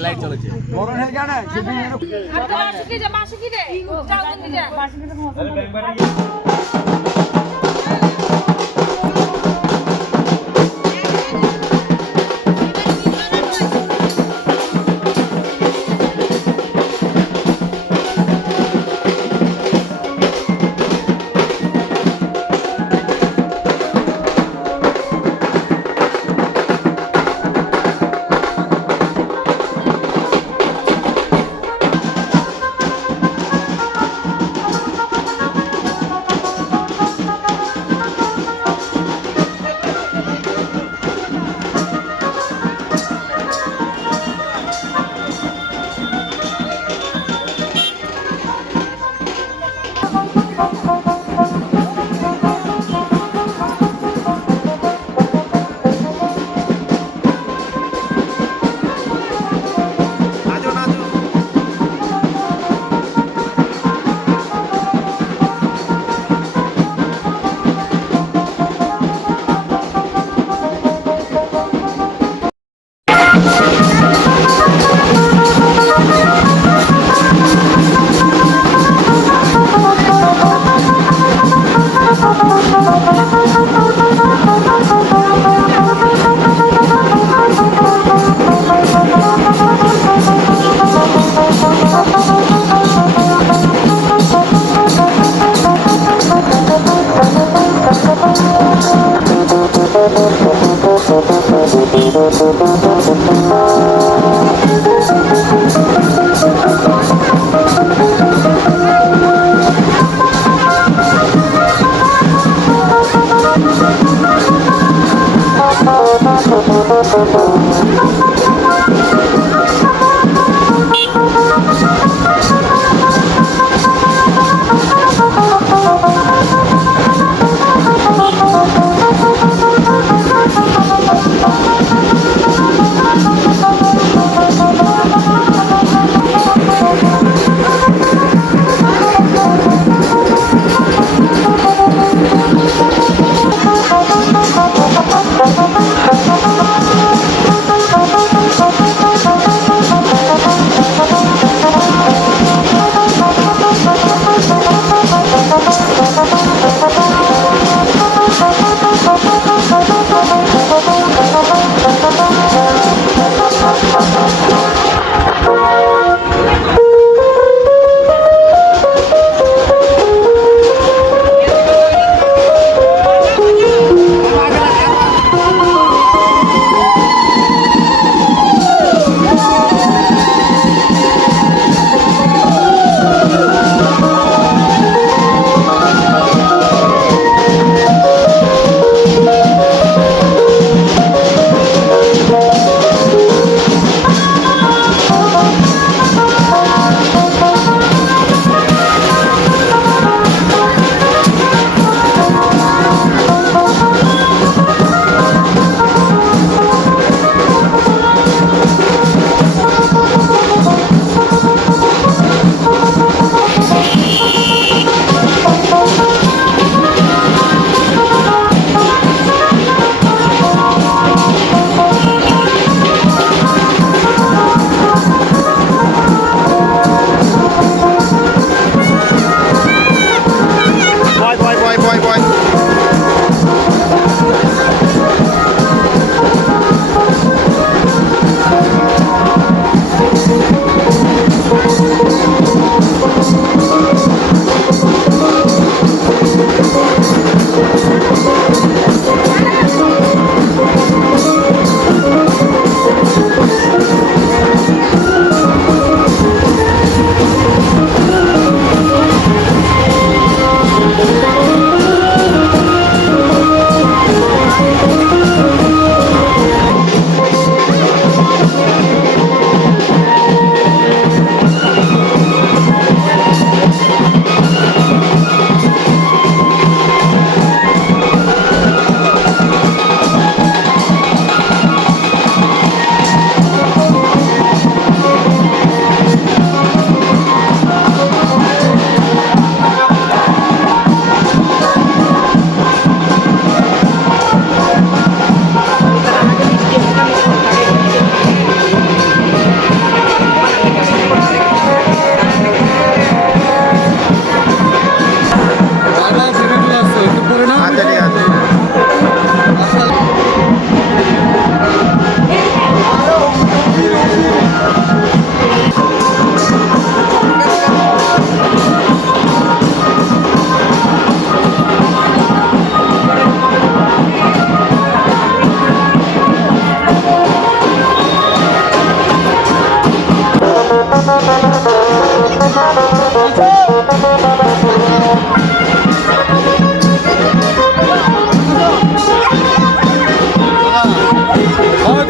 Light চলেছে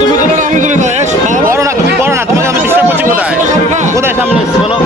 তুমি তুলো না, আমি তুলি না। করো না, তুমি করো না, তোমাকে আমি ডিস্টার্ব করছি। কোথায় কোথায় সামনে এসছি বলো?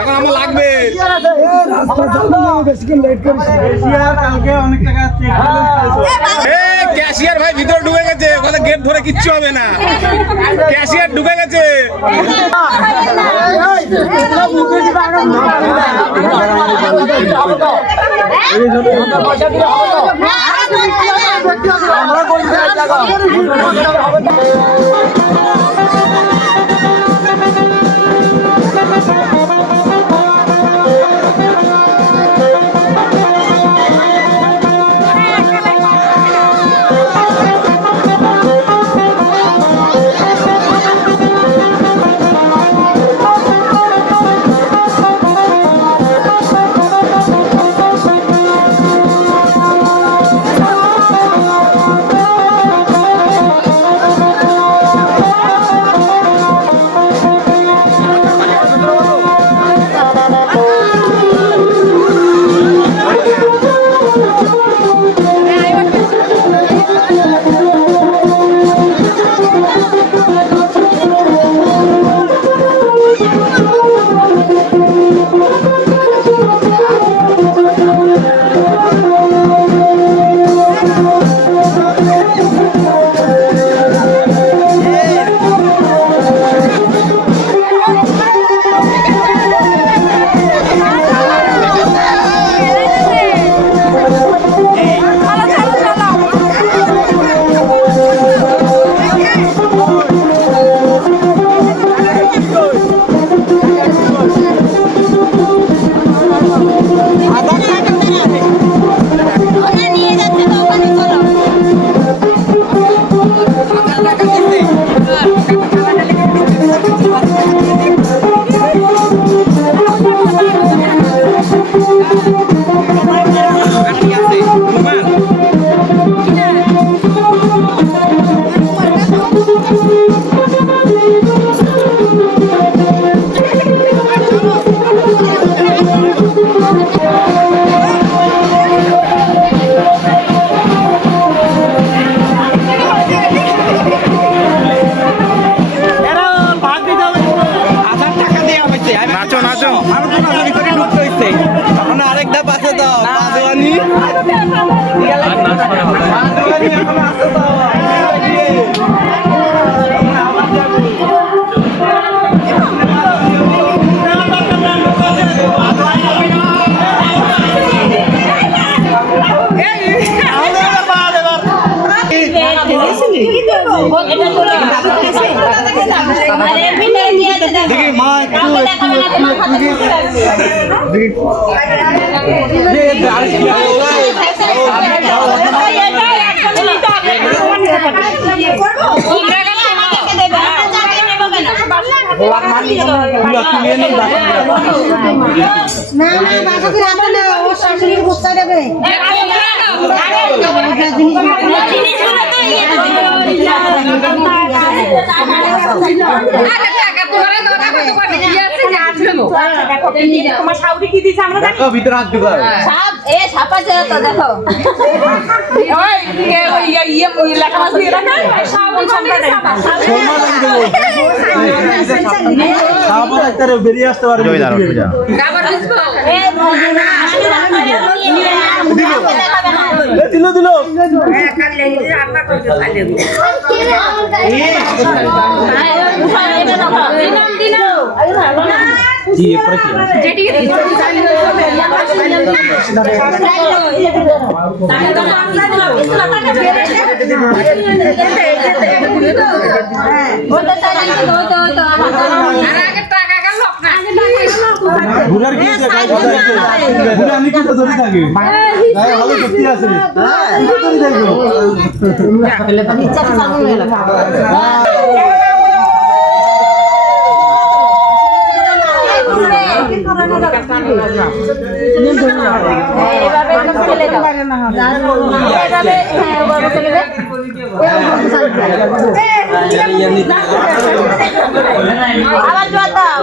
এখন আমার লাগবে। ক্যাশিয়ার ভাই ভিতরে ঢুকে গেছে, ওখানে গেট ধরে কিচ্ছু হবে না। ক্যাশিয়ার ঢুকে গেছে। ভিতরে হাত দিবা সাপ আছে তো দেখো বেরিয়ে আসতে পারে জয়দার পূজা দিল দিল জি এরপরে কি ঘুরার কি আছে ঘুরা আমি কিন্তু ধরে থাকি ভালো সত্যি আছে আবার জোয়ার দাও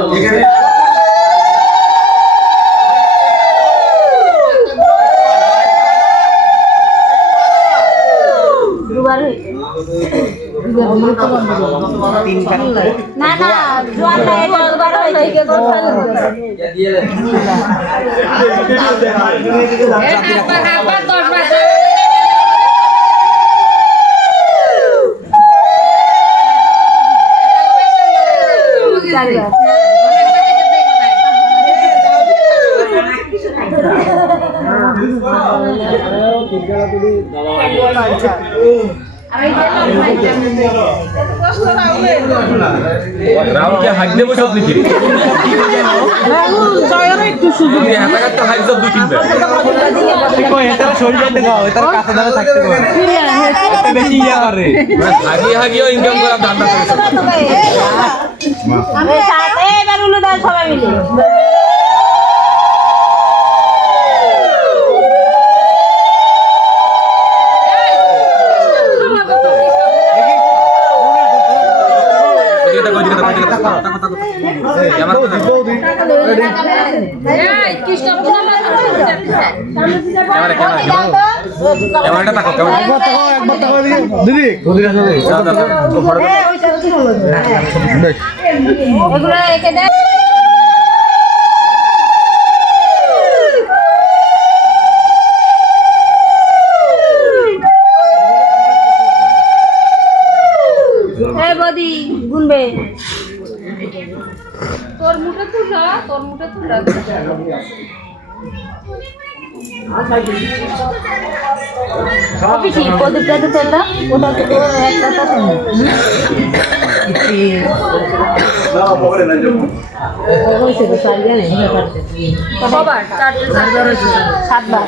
না না জোয়ার না এটা দুবার হয়েছে কে রাউন্ডে হাগলে বসে আপনি একটু সুযোগ হাতাঘাটটা হাইজ দুই তিনবার এটা শরীরে গাও এটা কাছে ধরে থাকতে হবে এটা বেশি ইয়া করে হাগিয়ে হাগিয়ে ইনকাম করা ধান্দা করে আমি সাথে এবার উলো দাও সবাই মিলে এগুলো রেখে দে বদি গুনবে তোর মুঠে তুলা অফিসি প্রদীপটাতে তেলটা ওটা তো একটা সাতবার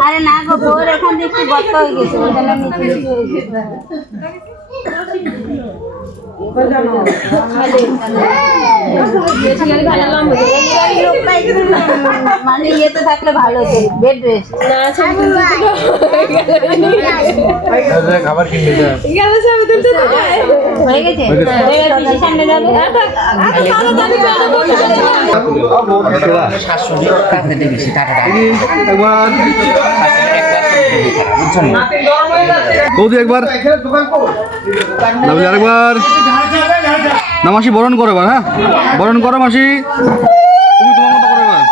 আরে না গো ভোর এখন দেখছি গর্ত হয়ে গেছে ওখানে নিচে মানে ইয়েতে থাকলে ভালো হতো বেড রেস্ট খাবার কিনবে হয়ে গেছে সামনে যাবে একবার বৌদি একবার আরেকবার না মাসি বরণ করো এবার, হ্যাঁ বরণ করো মাসি, তুমি তোমার মতো করো এবার।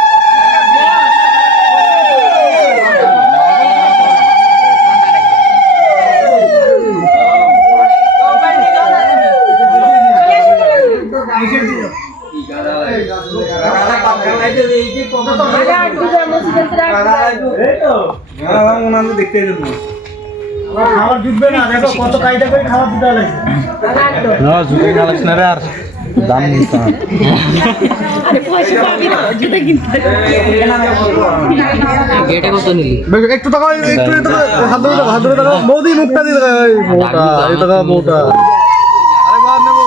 খাবার জুটবে না, দেখো কত কায়দা করে খাবার দিতে হবে। না জুতো খালাস না রে, আর দাম নিতে হবে। একটু টাকা একটু হাত ধরে টাকা, হাত ধরে টাকা বৌদি মুখটা দিয়ে টাকা, মোটা এই টাকা মোটা। আরেকবার নেবো,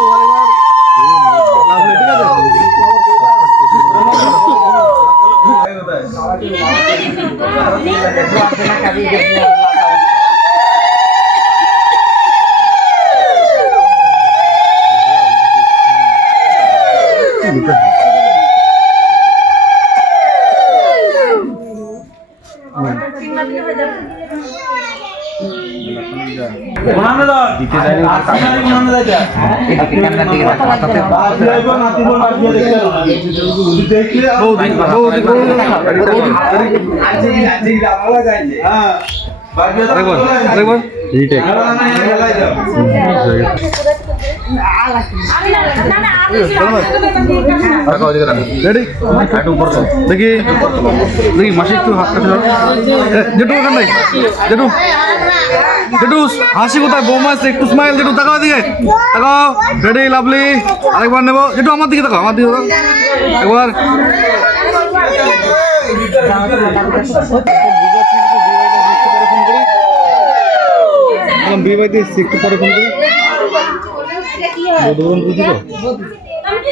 আরেকবার ঠিক আছে। দেখি দেখি মাসি একটু জেঠু ওখান নাই, জেঠু জেঠু হাসি কোথায়, বৌমা আসছে, একটু স্মাইল, জেঠু তাকাও দিকে তাকাও, রেডি লাভলি, আরেকবার নেবো, জেঠু আমার দিকে তাকাও, আমার দিকে তাকাও একবার। বিয়ে বাড়িতে এসছি, একটু পরে ফোন করি।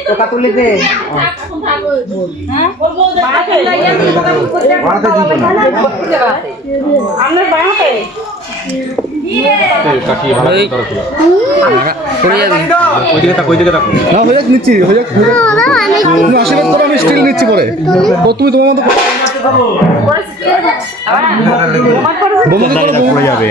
টাকা তুলে দে। না হয়ে যাক, নিচ্ছি হয়ে যাক, তুমি আশীর্বাদ করো, আমি স্টিল নিচ্ছি পরে। ও তুমি তোমার মতো বোমাকে করো, বোমা যাবে।